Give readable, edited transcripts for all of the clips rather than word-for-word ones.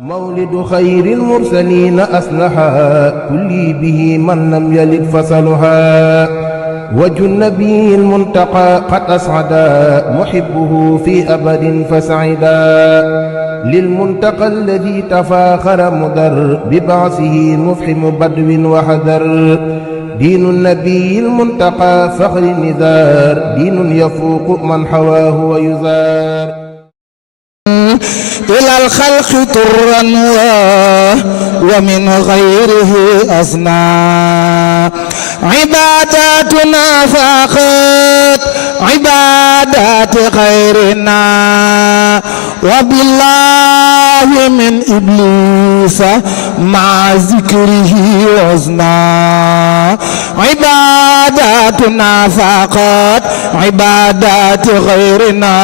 مولد خير المرسلين أصلحا كلي به من لم يلد فصلها وجه النبي المنتقى قد أسعدا محبه في أبد فسعدا للمنتقى الذي تفاخر مدر ببعثه مفحم بدو وحذر دين النبي المنتقى فخر النذار دين يفوق من حواه ويزار إلى الخلق طرا ومن غيره أصنع عباداتنا فاقت عبادات غيرنا وبالله من إبليس مع ذكره عزنا عباداتنا فاقت عبادات غيرنا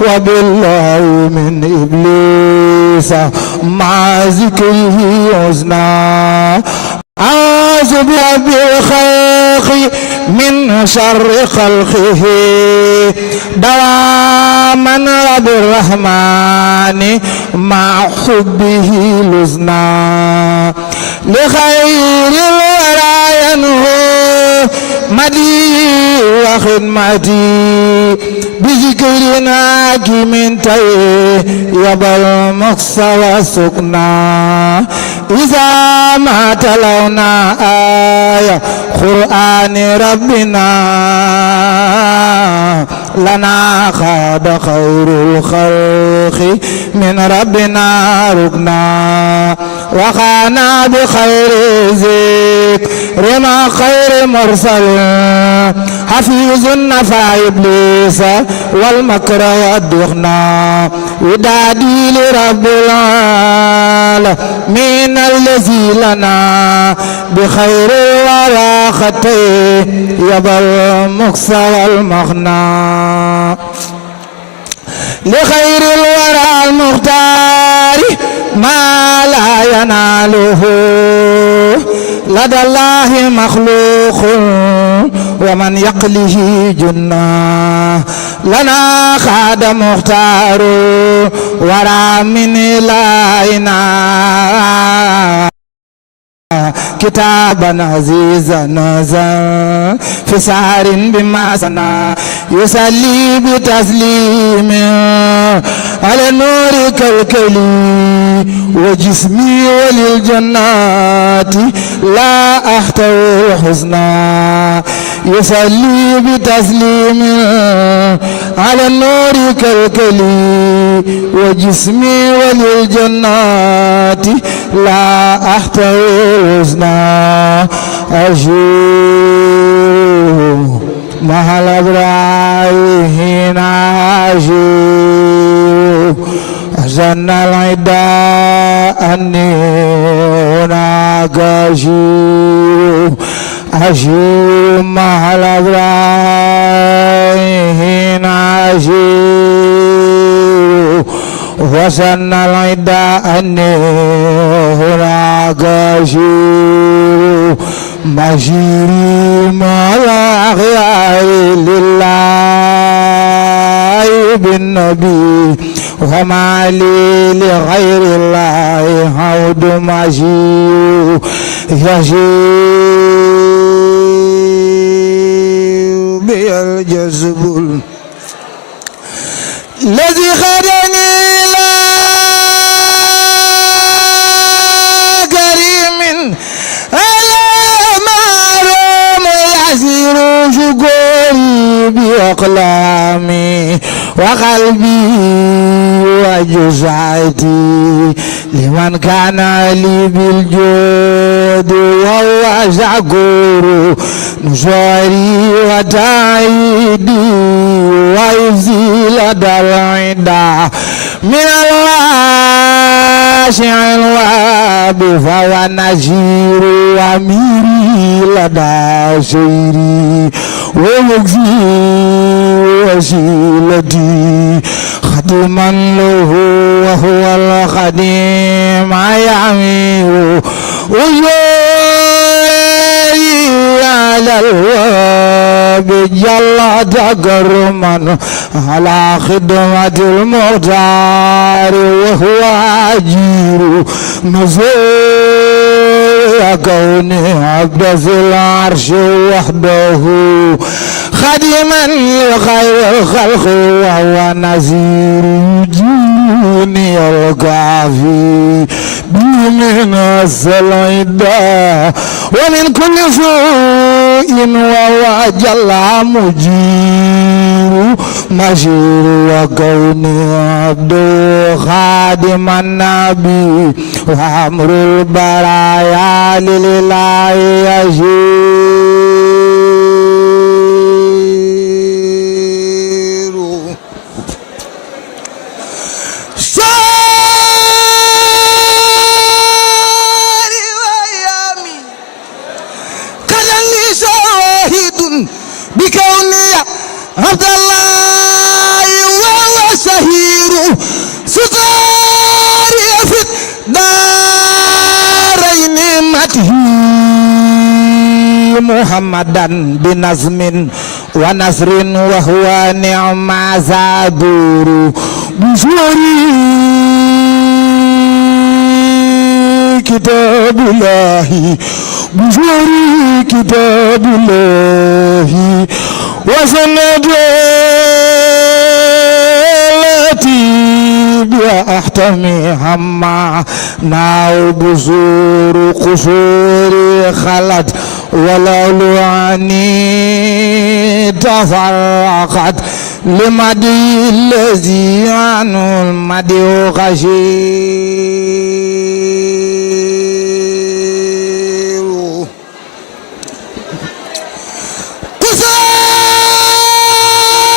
وبالله من إبليس مع ذكره عزنا أعوذ برب الخلق من شر خلقه دواما رب الرحمن مع حبه لزنا لخير الورى ينهو مدي وخدمتي بذكرنا من يبا المقصى وسكنا إذا ما تلونا آية قرآن ربنا لنا خاب خير الخلق من ربنا ركنا وخانا بخير ذكر ما خير مرسل حفيظ النفع إبليس والمكر والدخنا ودادي لرب العالمين الذي لنا بخير الورى خطيه يبا المقصى والمغنى لخير الورى المختار ما لا يناله لدى الله مخلوق ومن يقله جنة لنا خاد مختار ورا من إلهنا كتابا عزيزا نزل في سهر بما سنا يسلي بتسليم على نور كوكلي وجسمي وللجنات لا أحتوي حزنا يسلي بتسليم على النور كوكلي وجسمي وللجنات لا أحتوي حزنا أجيب مع الأبرار هنا أجيب أحزن العداء أني هناك أجيب أجيب مع الأبرار هنا أجيب وسن العداء أني هناك أجيب مجيري مع الأخيار لله بالنبي وما لي لغير الله عود مجيء يجيء بي الجذب الذي خدني إلى كريم على معروم يسير شكري بأقلامي وقلبي وجزعتي لمن كان لي بالجود وهو شكور نصري وتأييدي ويزيل العدا من الواسع الواب فهو نجير وأميري لدى سيري ومجزي وسيلتي خدما له وهو الخديم يعمي ويولي على الوالي بجل تكرما على خدمة المختار وهو أجير نزول كوني عبد في العرش وحده خادما لخير الخلق وهو نذير جوني الكافي من السلعدة ومن كل سوء وهو جل مجير مشير وكوني عبد خادم النبي وأمر البرايا لله يجير بكوني عبد الله وهو شهير ستاري في الدارين مته محمدا بنظم ونصر وهو نعم زابور بزوري كتاب الله بزوري كتاب الله وسند التي بأحتمي هما ناو بزور قصوري خلت ولو عني تفرقت لمدي الذي عنه المدي غشير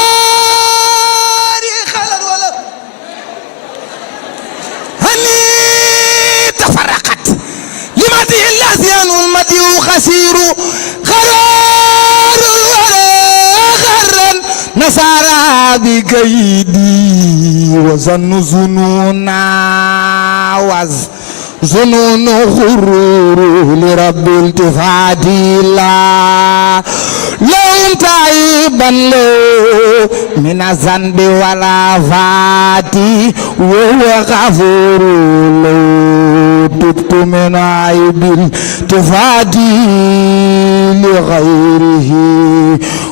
قصاري خلت ولو عني تفرقت لمدي الذي عنه المدي غشير قرار الورى غرا نصارى بكيدي وظن ظنونا ظنون غرور لرب التفاتي لا لهم تعيبا له من الذنب ولا فاتي وهو غفور له تبت من عيب التفاتي لغيره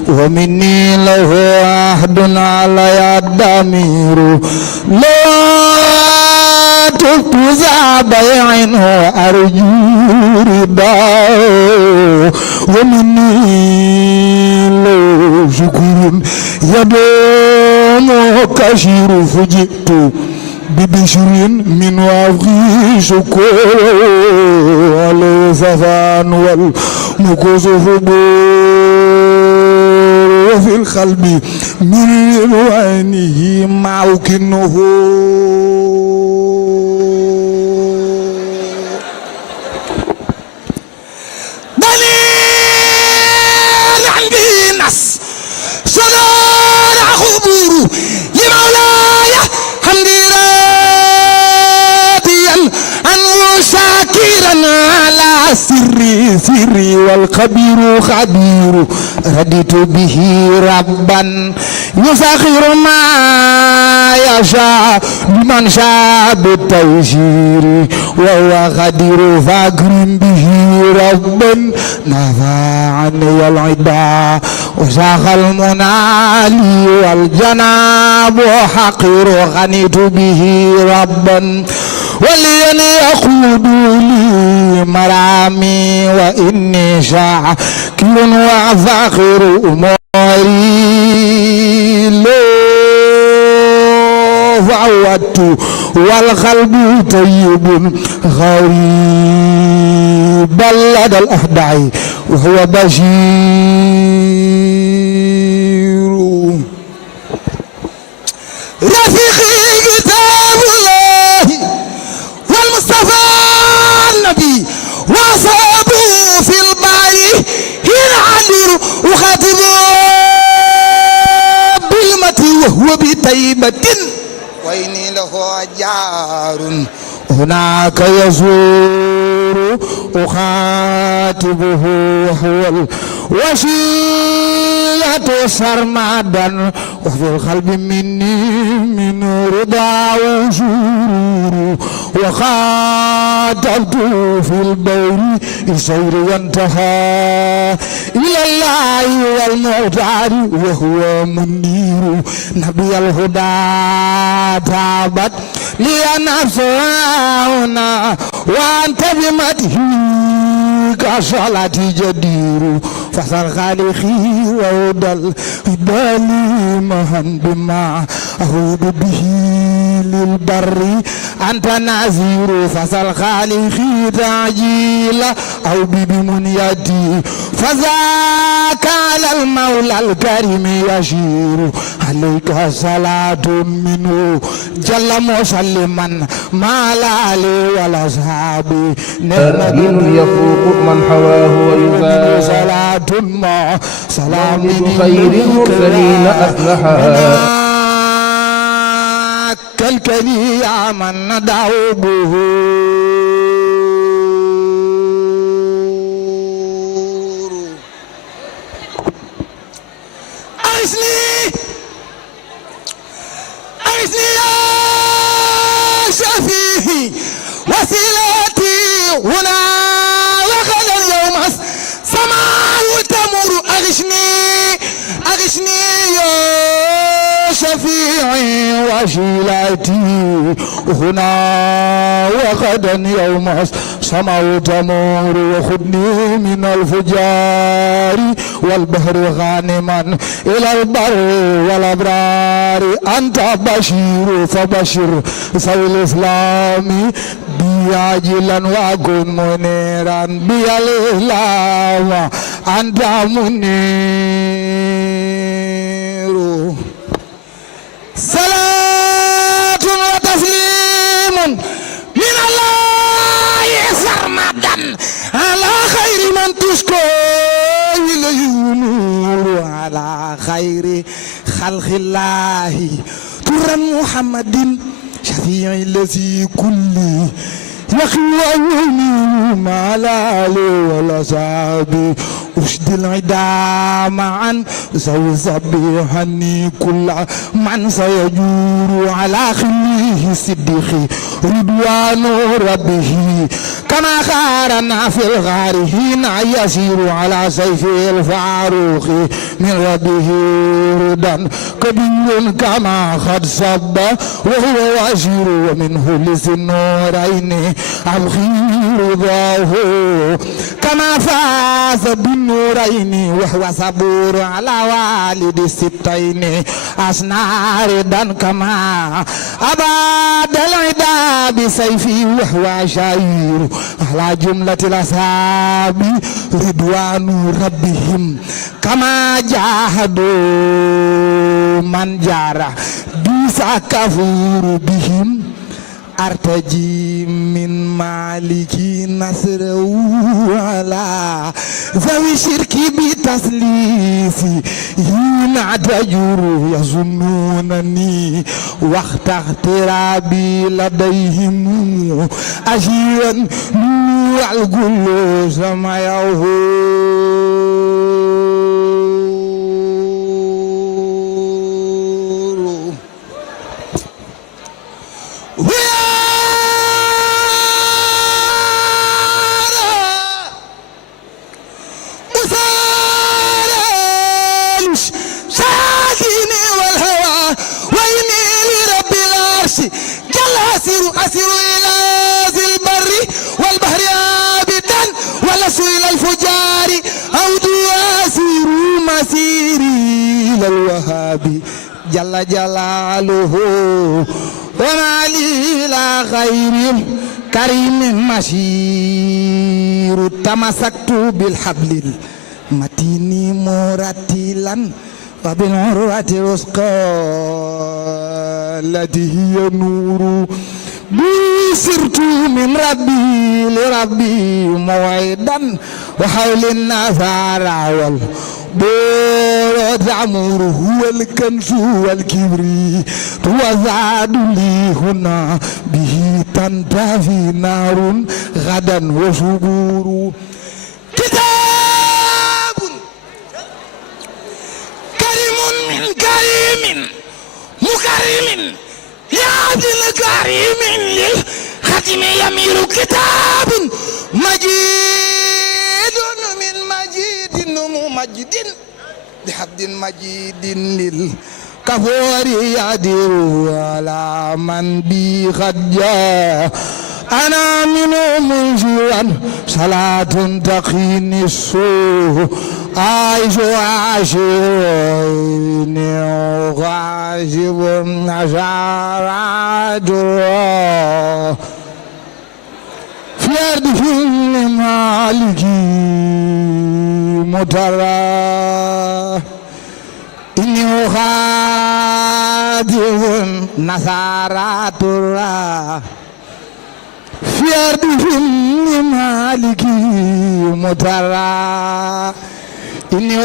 ومني له عهد علي الضمير لا تبتزع بيع وأرجو رضاه ومني له شكر يدوم كشير فجئت ببشر من وفي شكر عليه صفان والمكوس فبور وفي القلب من رضوانه موكنه دليل عندي نص صدر خبور لمولاي حمدي راضيا عنه شاكرا على سري والخبير خبير رديت به ربا يسخر ما يشاء لمن شاء بالتيسير وهو قدير فاكرم به ربا نفى عني العدا وساق المنالي والجناب وحقير غنيت به ربا ولين يقود لي مرامي وإني شاكر وفاخر أموري له فعودت والقلب طيب غريب لدى الأهداء وهو بشير رفيقي كتاب الله والمصطفى النبي وصابه في الباري هنا عدل وخاطبه بالمتي وهو بطيبة وإني له جار هناك يزور أخاتبه وهو الوسيلة سرمدا وفي القلب مني من رضا وسرور وخاطبت في البول السير ينتهى إلى الله والمعتاد وهو منير نبي الهدى تابت لي نفسنا وأنت بمدحه كصلاتي جدير فصل خالقي وودل بالي مهن بما أعود به للبر أنت نازير فصل خالقي تعجيل أو بمنيتي فذاك على المولى الكريم يشير عليك صلاة منه جل مسلما ما لا لي ولا صحابي دين يفوق من حواه ويزاد صلاة ما سلام خير المرسلين أصلحا كالكلي من ندعو به أعزني يا شفيعي وسيلتي هنا وغدا اليوم السماء تمر أغشني يا شفيعي وسيلتي هنا وغدا يوم السماء تمر وخذني من الفجار والبحر غانما إلى البر والأبرار أنت بشير فبشر سوي الإسلام عاجلا وأكون منيرا بي الإسلام أنت منير صلاة وتسليم من الله سرمدا على خير من تشكو إليه نور على خير خلق الله ترى محمد شفيع الذي كل يخواني ما لا لي ولا صابي أشد العدا معا سوي صبيحني كل من سيجور على خليه صديقي رضوان ربه كما خارنا في الغار هنا يسير على سيف الفاروق من ربه ردا كبير كما قد صب وهو وزير ومنه للنورين أبغي رضاه كما فاز بالنورين وهو صبور على والد الستين أسنار دان كما أباد العدا بسيفي وهو شاير على جملة الأصحاب رضوان ربهم كما جاهدوا من جارة بيس كفور بهم أرتجي من مالكي نصر على ذوي الشرك بتسليسي هنا تجور يظنونني وقت اغترابي لديهم أجيرا نور الجلوس ما أسير إلى ذي البر والبحر عابدا ولست إلى الفجار أود أسير مسيري إلى الوهاب جل جلاله وما لي إلى غير كريم مشير تمسكت بالحبل المتين مرتلا وبالعروة الوثقى التي هي نور سرت من ربي لربي موعدا وحول النثار بورد عمر هو الكنز والكبريت وزاد لي هنا به تنتهي نار غدا وشجور كتاب كريم من كريم مكرم يا عبد الكريم للختم يميل كتاب مجيد من مجيد ممجد بحمد مجيد للكفور يدير على من بي قد جاء أنا من منجيا صلاة تقيني السوء عايش عاشرني وغاشب عشارات في أرض مالكي مترى إني أخاذب نصارى ترى في أرض مالكي مترى إني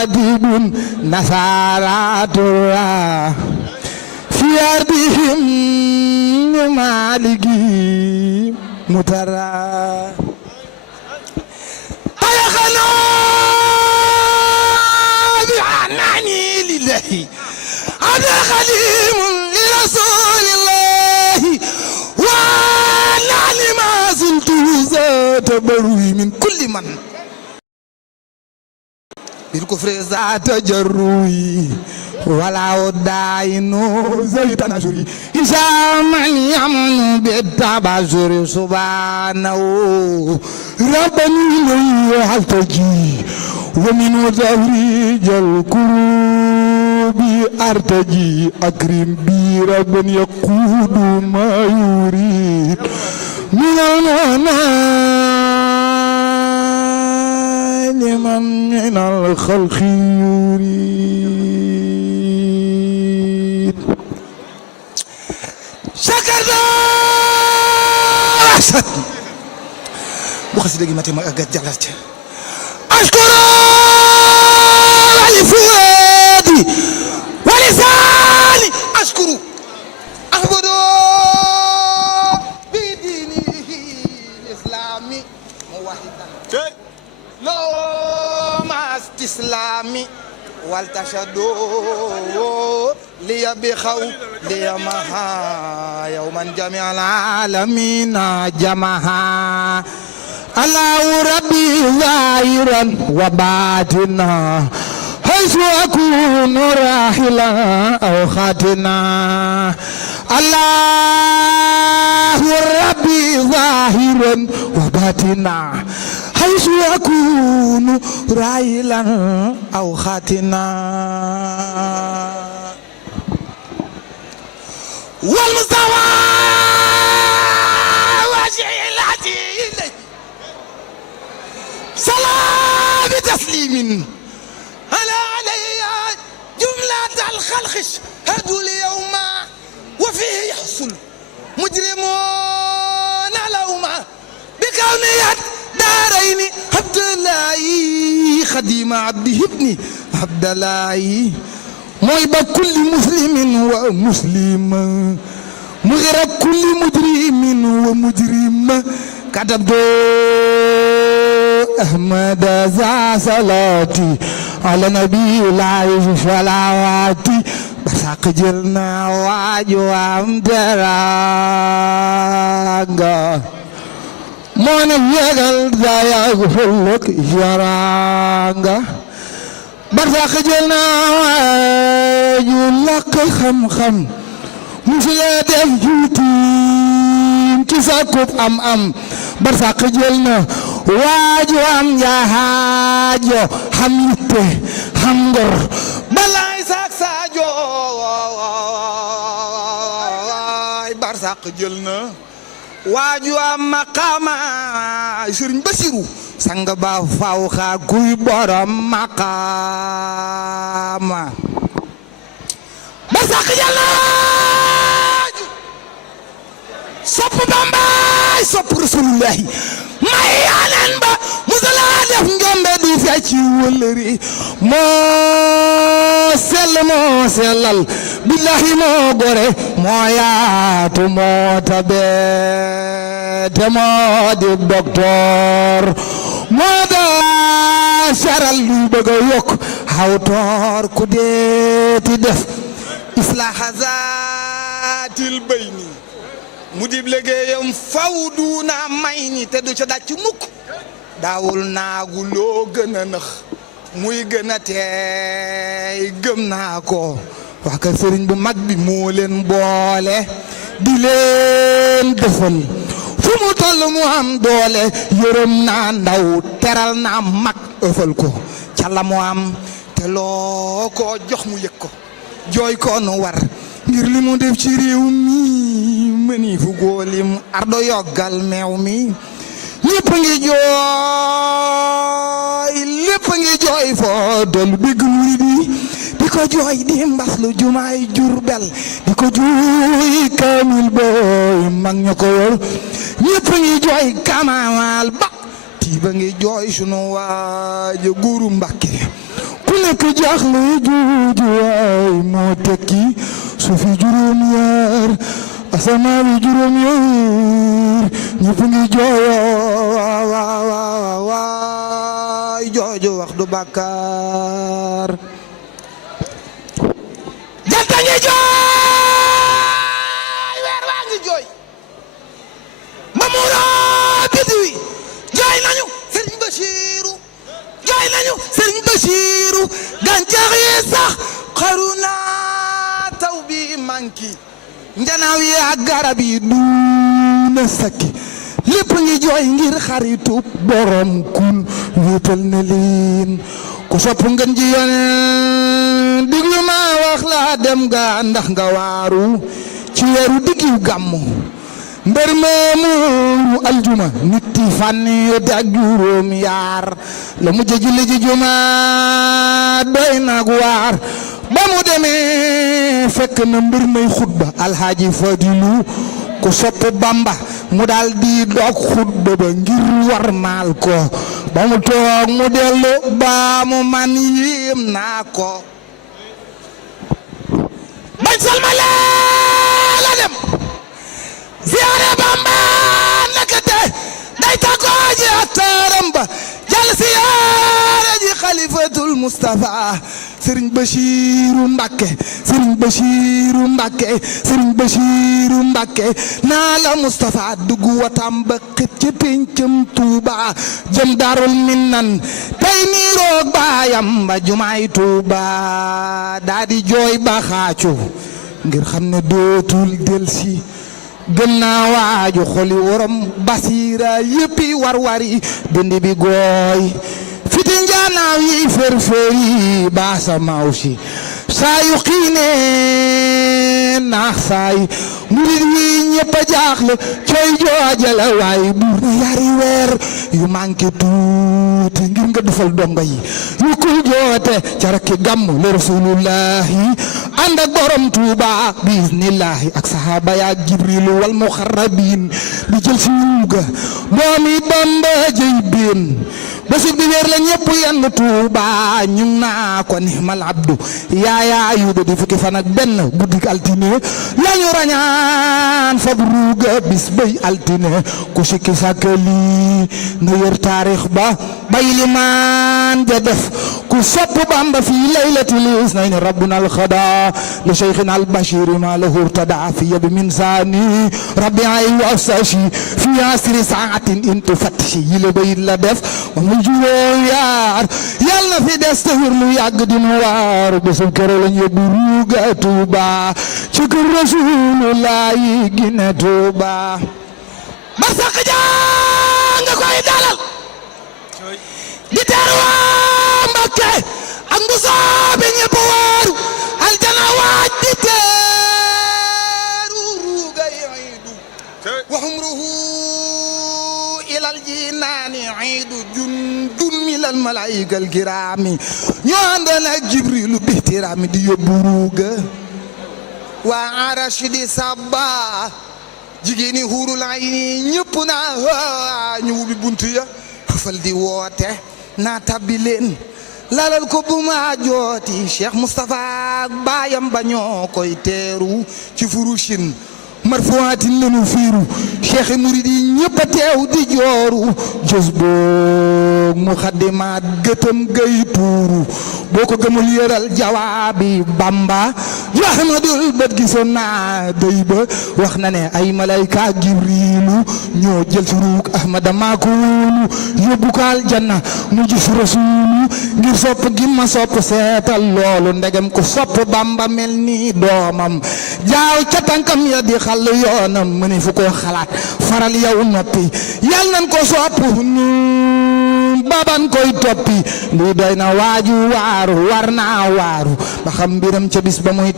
أخاذب نصارى ترى في أرضهم مالكي مترى أيخنا بعناني لله أنا خديم لرسول الله وأنا لما زلت ذات بروي من كل من بالكفر ذات جروي ولا أدعينه زيت نشري إذا من يمن بالتبازر سبحانه ربني لي هل تجي ومن ظهري الكروب أرتجي أكرم بي رب يقود ما يريد من المنى لمن من الخلق يريد شكرا bu xasida gi mate ma àggat jàllar ca ashkuru li fuadi wa lisani ashkuru ahmadu bi dinihi islami muwahidan lo ma istislami wal tashadu liya bi xaw liya maha yawman jami'al alamina jamaha الله ربي ظاهرا وباطنا حيث أكون راحلا أو خاتنا الله ربي ظاهرا وباطنا حيث أكون راحلا أو خاتنا والمستوى سلام تسليم على علي جملة الخلق هدوا اليوم وفيه يحصل مجرمون لوما بكونية دارين عبد الله خديم عبده ابن عبد الله مويب كل مسلم ومسلم مغرب كل مجرم ومجرم كتبت أحمد ذا صلاتي على نبي العيش صلواتي بساق جلنا واجوام درانغا من يغل ذا يغفلك جرانغا بساق جلنا واجولك خم خم مسلا دف جوتين كساكوب أم barsaq jël na waaju am jahaajo xam yitte xam ngor balaay saak saajo barsaq jël na waaju am maqaama Sëriñ Basiru sang ba faw xa kuy borom maqaama barsaq jël na sopp Bamba sopp Rasulullahi may yaanan ba musala def njombe du fecc wëllëri moo sell moo sellal billahi moo gore moo yaatu moo tabe te moo di docteur moo daa saral luy bëgg a yokk hawtoor ku deeti def islaaha zaatil bayni mu dib liggéeyam faw du na may ni te du ca dàcc mukk daawul naagu loo gën a nëx muy gën a teey gëm naa ko wax ka sëriñ bu mag bi moo leen boole di leen defal fu mu toll mu am doole yërëm naa ndaw teral naa mag ëffal ko ca la mu am te loo ko jox mu yëg ko jooy ko nu war ngir li mu def ci réew mi mëni fu góolim ardo yoggal meew mi ñëpp ngi jooy lépp ngi jooy foo dollu dégg murid yi di ko jooy di mbas lu jumaay Jurbel di ko jooy kaamil booy mag ña ko yor ñëpp ngi jooy kamaal ba tiiba ngi jooy sunu waaja Guru Mbàkke ku nekk jaaxle juuju waay moo tekki su fi juróom yaar asamaan yi juróom yaar ñëpp ngi jooy waay jooju wax du bàkkaar janta ngi jooy weer waa ngi jooy mamura bidwi jooy nañu Sëriñ Basiiru jooy nañu Sëriñ Basiiru gàncax yi sax xaruna taw bi manki njanaaw yi ak garab yi duuna sakki lépp ngi jooy ngir xaritu borom kun wéetal na leen ku sopp ngeen ji yoneen diglu ma wax la dem ga ndax nga waaru ci weeru diggiw gàmmu mbër moomu aljuma nitti fanni ak juróom yaar la mujj julli ji juma doy nag waar ba mu demee fekk na mbir may xutba alhaaji Fadilu ku sopp Bamba mu daal di doog xutba ba ngir war maal ko ba mu toog mu dellu ba mu man yéem naa ko bañ salmale la dem ziyaare Bamba nakate day tàggoo ji ak taaram ba jàll ziyaare ji xalifatul Mustafa Sëriñ Basiiru Mbàkke Sëriñ Basiiru Mbàkke Sëriñ Basiiru Mbàkke naa la Mustafa dugg watam ba xit ci péncam Tuuba jëm Daarul Minan tey nii roog baayam ba jumaay Tuuba daa di jooy ba xaacu ngir xam ne dootul delsi gën naa waaju xoli worom basiira yëppi war-wari dindi bi gooy fiti njaanaaw yi fër-fëri baasa mawsi saa yu xiine naax saay murid yi ñëpp a jaaxle cooy joojale waaye buur na yari weer yu manqué tuuti ngir nga defal dongo yi yu kul joote ca rakki gàmm le rasulullahi ànd ak borom Tuuba bismillahi ak sahaba ya Jibrilu wal muxarrabin di jël si wuuga doomi Bamba jëy biin basig bi weer la ñëpp yenn Tuuba ñu naa ko nihmal abdu yaaya ayuba di fukki fan ak benn guddik altine lañu rañaan fabruga bis bay altine ku sikki sàkkali na yër taarix ba bay limaan ja def ku sopp Bamba fii laylatil isnayni rabbuna alxada li cheikhina albashir ma lahu irtada fi yabi min saani rabbi ay wa afsashi fi asri saatin intu fatshi yile bayit la def juróom yaar yàlla na fi des te wér lu yàgg di nu waar bésub kero lañ yóbbu ruuga Tuuba ci kër Rasulullaahi gine Tuuba ba saq jaa nga koy dalal di teeru waa Mbakke ak mbusoo bi ñëpp waaru aljana waaj di teeru ruuga yiidu wa umruhu ilal jinaani iidu jundun minal malaa'ikal kiraami ñoo àndoon ak Jibrilu bixtiraami di yóbbu ruuga waa arash di sabba jigéeni huurul ayni ñëpp naa ñu ubbi buntu ya fal di woote naa tabbi leen lalal ko bu ma jooti Cheikh Moustapha ak baayam ba ñoo koy teeru ci furushin marfuwaatin lanu fiiru cheikh murid yi ñëpp a teew di jooru jës boog muxaddimaat gëtëm gay tuuru boo ko gëmul yëral jawaabi Bamba yu Ahmadul bët gisoon naa doy ba wax na ne ay malayka Jibriilu ñoo jël si ruug Ahmada maa ko wóolu yóbbu ko aljanna mu gis rasuulu ngir sopp gi ma sopp seetal loolu ndegem ko sopp Bamba mel ni doomam jaaw ca tànkam ya di xal yoonam mu ne fu ko xalaat faral yow noppi yal nan ko sopp nun baban koy toppi lii doy na waaju waaru war naa waaru ba xam mbiram ca bis ba muy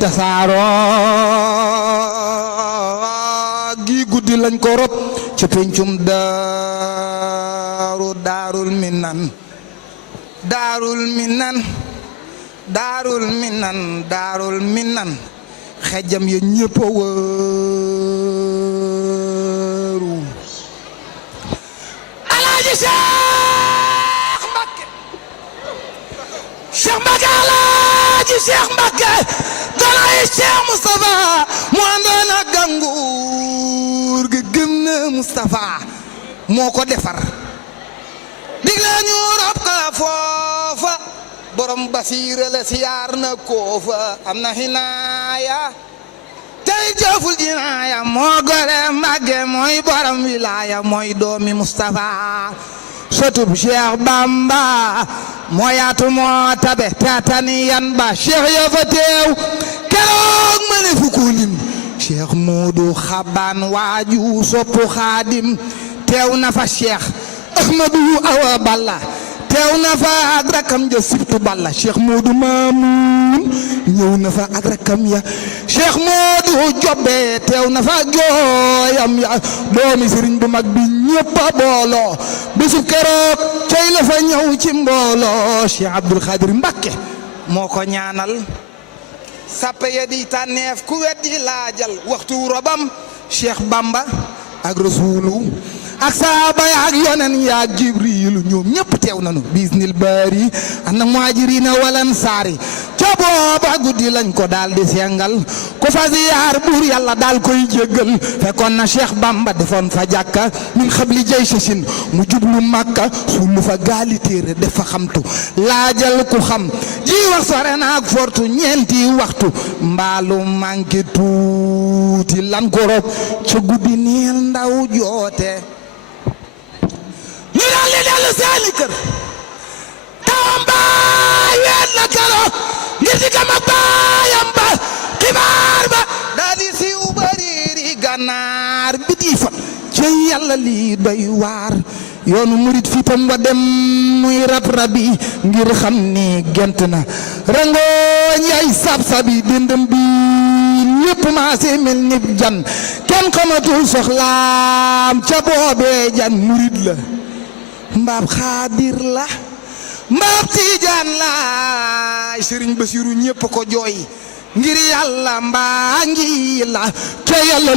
tasaaroo gi guddi lañ ko rob ca pencum daarul minan xejjam ya ñëpp a wëru Alaaji Cheikh Mbacké Alaaji Cheikh Mbacké doonay Cheikh Moustapha mu àndoon ak gàngoor gi gëm na Moustapha moo ko defar digle ñu rob ka foofa borom basiira la siyaar na koofa am na hinaaya tey jëful jinaaya moo gore màgge mooy borom wilaaya mooy doomi Moustapha sotub Cheikh Bamba moo yaatu moo tabe taatani yan ba Cheikh ya fa teew keroog ma ne fu ko lim Cheikh Moodu Xaban waaju soppu Xaadim teew na fa Cheikh Ahmadou Awa Balla teew na fa ak rakam ja sibtu Balla Cheikh Modou Mamoun ñëw na fa ak rakam ya Cheikh Modou Jobbe teew na fa ak jooyam ya doomi sëriñ bu mag bi ñëpp a booloo bisub keroog cey la fa ñëw ci mbooloo Cheikh Abdoul Khadir Mbacké moo ko ñaanal sappe ya di tànneef ku weddi laajal waxtu robam Cheikh Bamba ak Rasulu ak saaba ya ak yonen ya ak Jibriilu ñoom ñëpp teew nañu bisnil baari ana muhajirina wal ansaari ca booba guddi lañ ko daal di sengal ko fa ziyaar buur yàlla daal koy jéggal fekkoon na Cheikh Bamba defoon fa jàkka min xabli jay sasin mu jublu Makka suulu fa gaali téere def fa xamtu laajal ku xam ji wax sore na ak fortu ñeenti waxtu mbaalu manqué tuuti lan ko rob ca guddi neel ndaw joote ñu daal di dellu seeni kër tawam baay weet na keroog ngir di gam ak baayam ba xibaar ba daal di siiw bariiri gànnaar bi di fa ci yàlla lii doy waar yoonu murit fitam wa dem muy rab-rabi ngir xam ni gent na rangooñ yay sab-sabi dëndëm bi ñépp maase mel ni jan kenn xamatul soxlaam ca boobee jan murit la mbaab xaadir la mbaab tiijaan la Sëriñ Basiru ñépp ko jooy ngir yàlla mbaa ngi la ca yàlla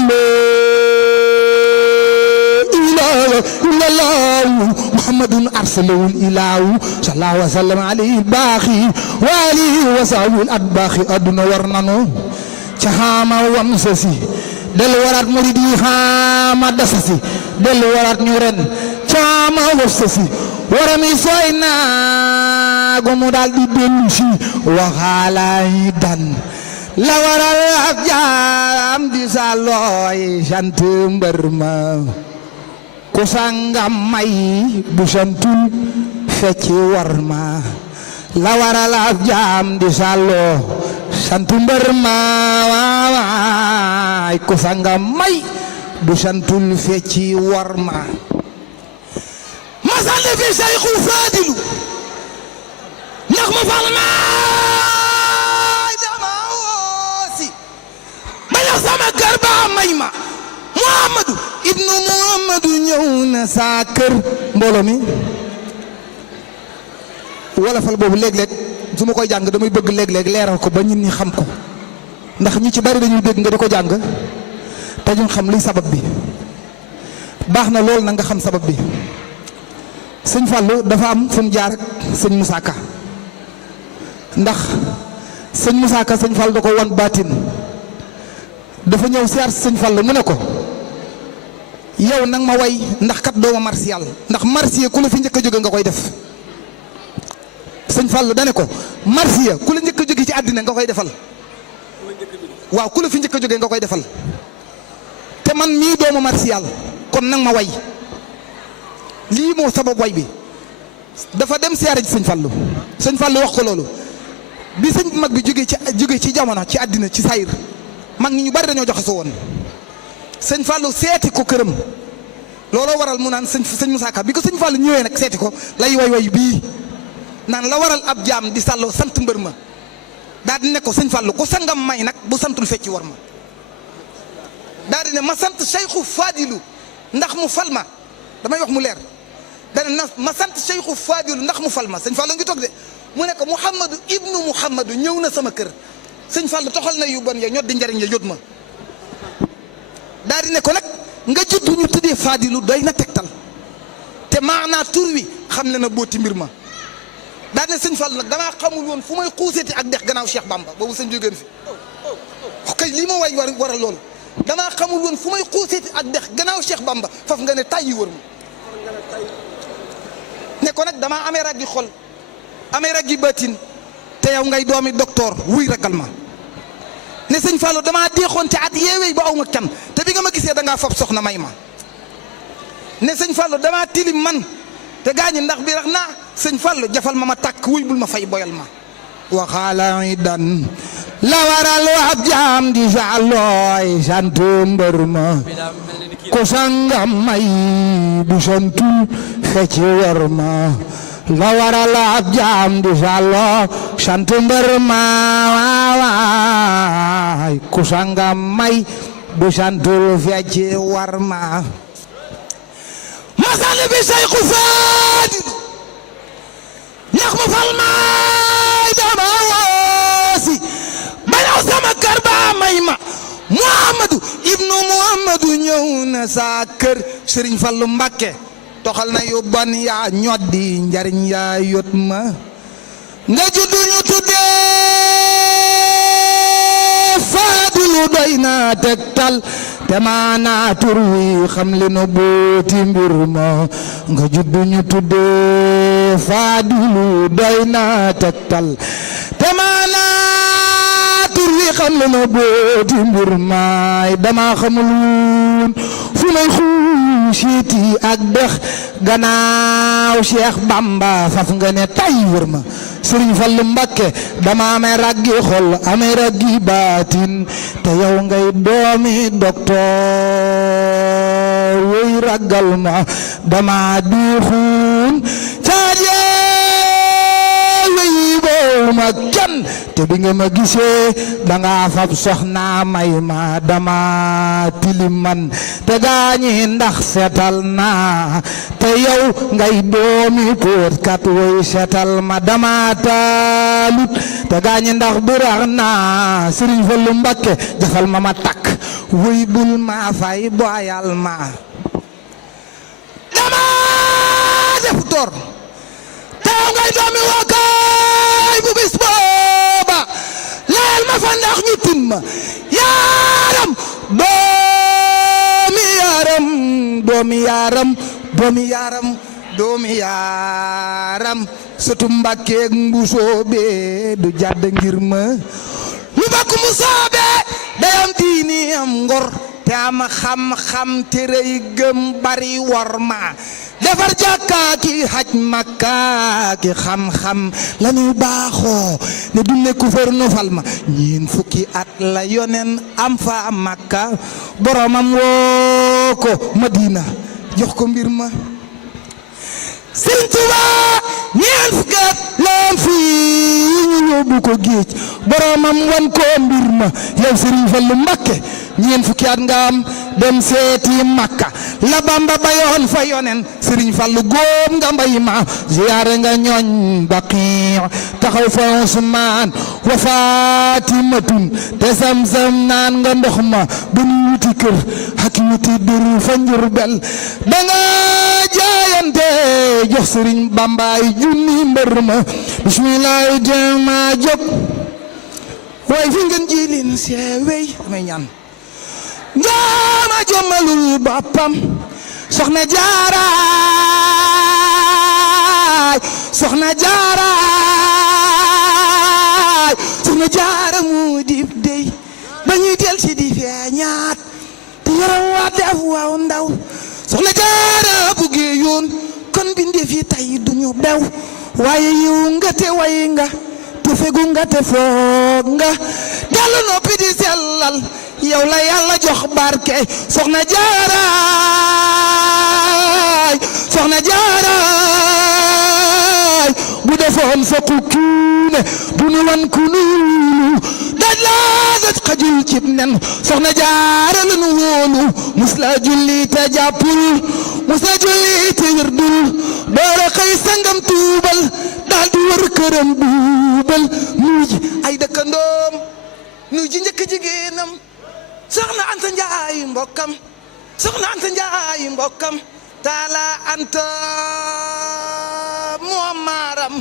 loo ilaahu muhammadun arsalahul ilaahu sallallahu wa sallam alayhi baaxi wa alihi wa sahbihi at baaxi adduna war nanu ca xaama wam sasi del waraat murid yi xaama dasasi del waraat ñu ren caama wërsësi warami sooy naa gomu daal di dellu si waxaalaay dan la waral ak jaam di sa looy sant mbër ma ku sangam may bu santul fecci war ma la waral ak jaam di sa loo sant mbër ma waay ku sangam may bu santul fecci war ma masal fi Seyxul Faadilu ndax ma fal maay dama woosi ba ñax sama kër ba may ma Muhammadu ibnu Muhammadu ñëw na saa kër mbooloo mi wala fal boobu léeg-léeg su ma koy jàng damay bëgg léeg-léeg leeral ko ba nit ñi xam ko ndax ñu ci bari dañuy dégg nga di ko jàng te ñu xam luy sabab bi baax na lool na nga xam sabab bi sëñ Fallou dafa am fu mu jaar ak sëñ Moussa Ka ndax sëñ Moussa Ka sëñ Fallou da ko wan baatin dafa ñëw siyaar sëñ Fallou mu ne ko yow nag ma way ndax kat doo ma martial ndax marsiya ku la fi njëkk a jóge nga koy def sëñ Fallou dane ko marsiya ku la njëkk a jóge ci àddina nga koy defal waaw ku la fi njëkk a jóge nga koy defal te man mii doo ma martial kon nag ma way lii moo sabab way bi dafa dem siyaare ci sëñ Fallou wax ko loolu bi sëñ mag bi jóge ci jamono ci àddina ci sayir mag ñi ñu bari dañoo joxe soo woon sëñ Fallou seeti ko këram looloo waral mu naan sëñ Moussa Ka bi ko sëñ Fallou ñëwee nag seeti ko lay way bii naan la waral ab jaam di sàlloo sant mbër ma daal di ne ko sëñ Fallou ku sangam may nag bu santul fecci war ma daal di ne ma sant Cheikhu Fadilu ndax mu fal ma damay wax mu leer dana na ma sant Cheikhu Fadilu ndax mu fal ma sëñ Fallou ngi toog de mu ne ko Mouhamadou ibnu Mouhamadou ñëw na sama kër sëñ Fallou toxal na yu bon ya ñot di njariñ ya yót ma daal di ne ko nag nga judd ñu tuddee Fadilu doy na tegtal te maanaa tur wi xam le na booti mbir ma daal ne sëñ Fallou nag damaa xamul woon fu may xuuseeti ak dex gannaaw Cheikh Bamba boobu sëñ jógeen fi kay lii ma way waral loolu damaa xamul woon fu may xuuseeti ak dex gannaaw Cheikh Bamba faf nga ne tàyyi wër ma ne ko nag damaa amee raggi xol amee raggi batin te yow ngay doomi docteur wuy ragal ma ne sëñ Fallou damaa deexoon ci at yeewee ba aw ma kan te bi nga ma gisee da ngaa fab soxna may ma ne sëñ Fallou damaa tilim man te gaañi ndax bi rax naa sëñ Fallou jafal ma tàkk wuy bul ma fay boyal ma waxaala dan la waral ab jaam di jàllooy sant mbër ma ko sangam may du santul fecci war ma la waral ab jaam di jàlloo sant mbër ma waay ku sangam may du santul fecci war ma masal bi Cheikhu Fadilu ndax mu fal may dama woosi bañaw sama kër ba may ma Muhammadu ibnu Muhammadu ñëw na sa kër Serigne Fallou Mbacké toxal na yu bon yaa ñoddi njariñ yaa yot ma nga juddu ñu tuddee Fadilu doy na tegtal te maanaa tur wi xam li nu booti mbir ma nga juddu ñu tuddee Fadilu doy na tegtal te maanaa tur wi xam li nu booti mbir ma dama xamul woon fu may xuusiti ak dex gannaaw Cheikh Bamba faf nga ne tay wër ma Serigne Fallou Mbacké dama amee raggi xol amee raggi baatin te yow ngay doomi docteur wuy ragal ma dama duuxuun caaje wey boow ma kenn te bi nga ma gisee danga fab soxna may ma dama tiliman te gaañi ndax seetal naa te yow ngay doomi póot kat woy seetal ma dama taalut te gaañi ndax birax naa Serigne Fallou Mbacké jafal ma takk woy bul ma fay boyal ma dama def tor te yow ngay doomi wakaay bu bis booba leel ma fa ndax ñu tin ma yaaram doomi yaaram sëtu Mbàkke ak mbusoobe du jàdd ngir ma lu bakk mu soobe dayam diini am ngor te am xam-xam te rëy gëm bari war ma defar jàkka ki haj makka ki xam-xam la ñuy baaxoo ne du ne ku fër nu fal ma ñeen fukki at la yonen am fa makka boromam woo ko Madina jox ko mbir ma Sëriñ Tuubaa ñeen fukki at la am fii ñu yóbbu ko géej boromam wan ko mbir ma yow Sëriñ Fallu Mbacké ñeen fukki at nga am dem seeti Makka la Bamba bayoon fa yonen Sëriñ Fallu góob nga mbay ma ziyaare nga ñooñ Baqi taxaw fa Usmaan wa Faatimatun te Zamzam naan nga ndox ma ba ñu wuti kër ak wuti dër fa Njurbel danga jaayante jox sëriñ bambaay junni mbër ma bismillahi dama jóg waaye fi ngeen ji lin seewey damay ñaan njaama jommalul boppam soxna jaaraay soxna jaaraay soxna jaara mu dib dey ba ñuy del si di feeñaat te yaram waa def waaw ndaw soxna jaara buggee yoon kon bindee fi tay duñu bew waaye yiw nga te way nga te fegu nga te foog nga dellu noppi di sellal yow la yàlla jox barke soxna jaaraay soxna jaaraay bu defoon sa kukiine du nu wan ku nuulu daj laa daj xajul cib nen soxna jaara la nu wóolu mus la julli te jàppul mus la julli te wirdul doora xëy sangam tuubal daal di wër këram buubal nuy ji ay dëkkandoom nuy ji njëkk jigéenam soxna Anta Njaay mbokkam soxna Anta Njaay mbokkam taala Anta moom maaram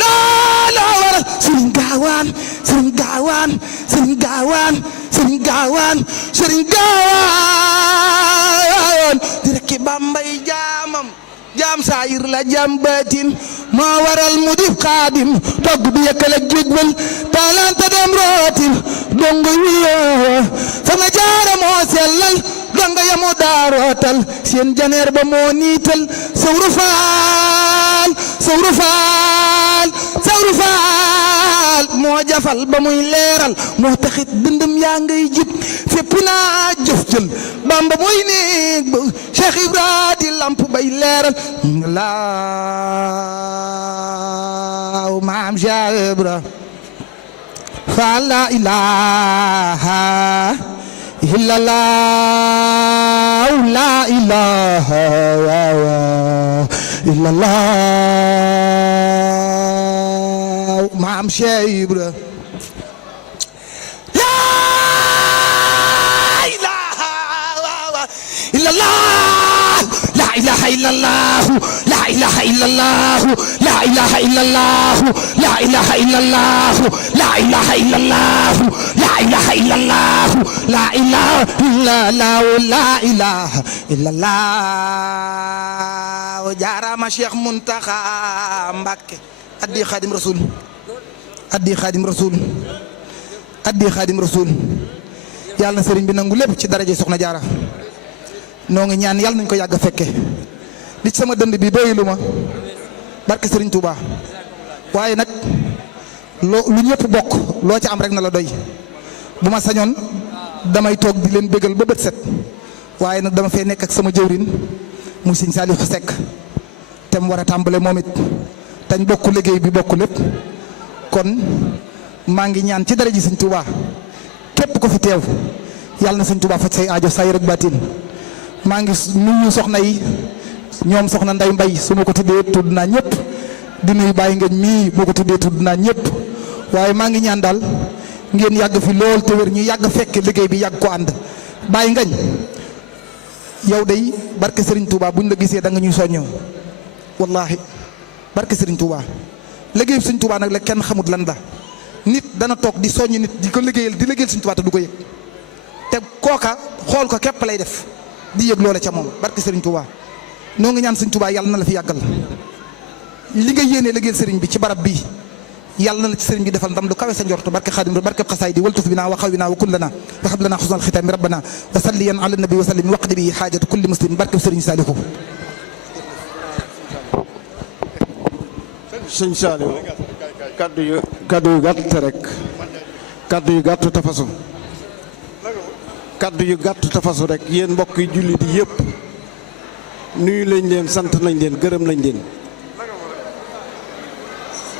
loola waral sëriñ gaawaan sëriñ gaawaan sëriñ gaawaan sëriñ gaawaan sëriñ gaawaan di rekki Bambay jaamam jaam saayir la jaam baatin moo waral mu dif xaadim togg bi yëkkal ak jégbal taalanta dem rootil dongo wiyoo sama jaara moo sellal dongo yamu daarootal seen janeer ba moo niital sawru faal sawru faal sawru faal moo jafal ba muy leeral moo taxit dëndëm yaa ngay jib fépp naa jëf jël Bamba mooy néeg ba Cheikh Ibra di lamp bay leeral laaw maam Cheikh Ibra fa la ilaha illallah la ilaha illallah maam Cheikh Ibra la ilaha illallah la ilaha illallah la ilaha illallah la ilaha illallah la ilaha illallah la ilaha illallah la ilaha illallah la ilaha illallah jaarama Cheikh Muntaxa Mbakke addi Xaadim Rasul addi Xaadim Rasul addi Xaadim Rasul yàlla na sëriñ bi nangu lépp ci daraje soxna jaara noo ngi ñaan yàlla nañ ko yàgg a fekke li ci sama dënd bi doylu ma barke Serigne Touba waaye nag lu ñëpp bokk loo ci am rek na la doy bu ma sañoon damay toog di leen bégal ba bët set waaye nag dama fee nekk ak sama jëwrin muy Sëñ Saliou Seck te mu war a tàmbale moom it tañ bokk liggéey bi bokk lépp kon maa ngi ñaan ci dara ji Sëñ Touba képp ko fi teew yàlla na Sëñ Touba faj say aajo say rek baatin maa ngi nuyu soxna yi ñoom soxna Nday Mbay su ma ko tuddee tudd naa ñëpp di nuyu Baye Ngeen mii boo ko tuddee tudd naa ñëpp waaye maa ngi ñaan daal ngeen yàgg fi lool te wér ñu yàgg fekk liggéey bi yàgg ko ànd Baye Ngañ yow day barke Serigne Touba buñ la gisee da nga ñuy soññoo wallahi barke Serigne Touba liggéey Serigne Touba nag la kenn xamut lan la nit dana toog di soññ nit di ko liggéeyal Serigne Touba te du ko yëg te kooka xool ko képp lay def di yëg loole ca moom barke Serigne Touba noo ngi ñaan Serigne Touba yàlla na la fi yàggal li nga yéenee liggéeyal Serigne bi ci barab bii yàlla na la ci Serigne bi defal ndam lu kawe sa njortu barke Xaadim barke xasaay di waltuf bina wa xawina wa kun lana wa hab lana xusnal xitaami rabbana wa salliyan ala nabi wa sallim waqdi bi xaajatu kulli muslim barke Serigne Saliou. Sëñ Saliou kaddu yu gàtt rek kaddu yu gàtt tafasu kaddu yu gàtt tafasu rek yéen mbokk yi jullit yi yëpp nuyu lañ leen sant nañ leen gërëm nañ leen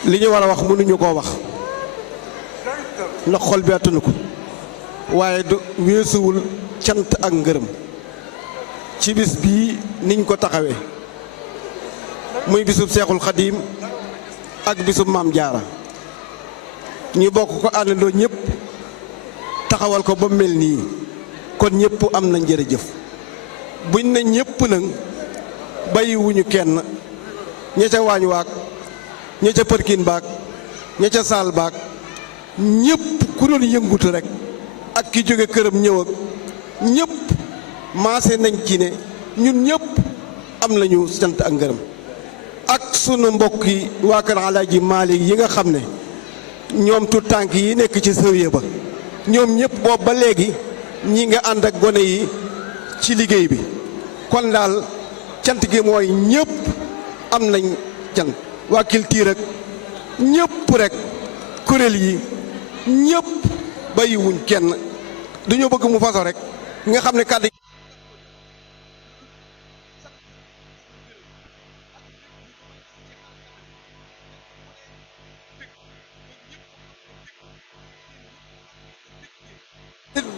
li ñu war a wax mënuñu koo wax ndax xol bi attanu ko waaye du weesuwul cant ak ngërëm ci bis bii niñ ko taxawee muy bisub Seexul Xadiim ak bisub Maam Jaara ñu bokk ko àndandoo ñëpp taxawal ko ba mel nii kon ñëpp am nañ jërëjëf buñ ne ñëpp nag bàyyiwuñu kenn ña ca waañ waag ña ca përkin baag ña ca saal baag ñëpp ku doon yëngutu rek ak ki jóge këram ñëw ak ñëpp maase nañ ci ne ñun ñëpp am nañu sant ak ngërëm ak sunu mbokk yi waa kër Alaaji Maalik yi nga xam ne ñoom tu tànk yi nekk ci sëriñ ba ñoom ñëpp boobu ba léegi ñi nga ànd ak gone yi ci liggéey bi kon daal cant gi mooy ñëpp am nañ cant waa culture ak ñëpp rek kuréel yi ñëpp bàyyiwuñ kenn dañoo bëgg mu faso rek nga xam ne kàddu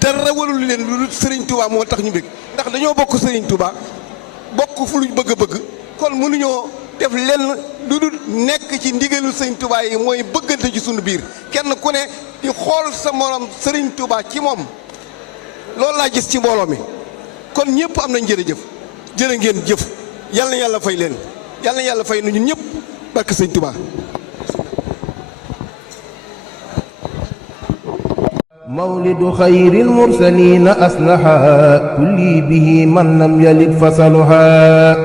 dara warul leen lu dul Serigne Touba moo tax ñu bëgg ndax dañoo bokk Serigne Touba bokk fu luñ bëgg a bëgg kon mënuñoo def lenn lu dul nekk ci ndigalu Serigne Touba yi mooy bëggante ci sunu biir kenn ku ne di xool sa morom Serigne Touba ci moom loolu laa gis ci mbooloo mi kon ñëpp am nañ jërëjëf jërë ngeen jëf yal na yàlla fay leen yal na yàlla fay nu ñun ñëpp barke Serigne Touba. مولد خير المرسلين أصلحا كلي به من لم يلد فصلها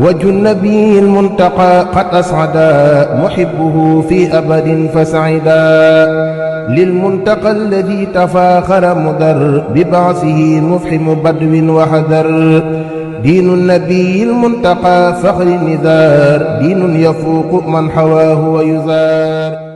وجه النبي المنتقى قد أسعدا محبه في أبد فسعدا للمنتقى الذي تفاخر مدر ببعثه مفحم بدو وحذر دين النبي المنتقى فخر النذار دين يفوق من حواه ويزار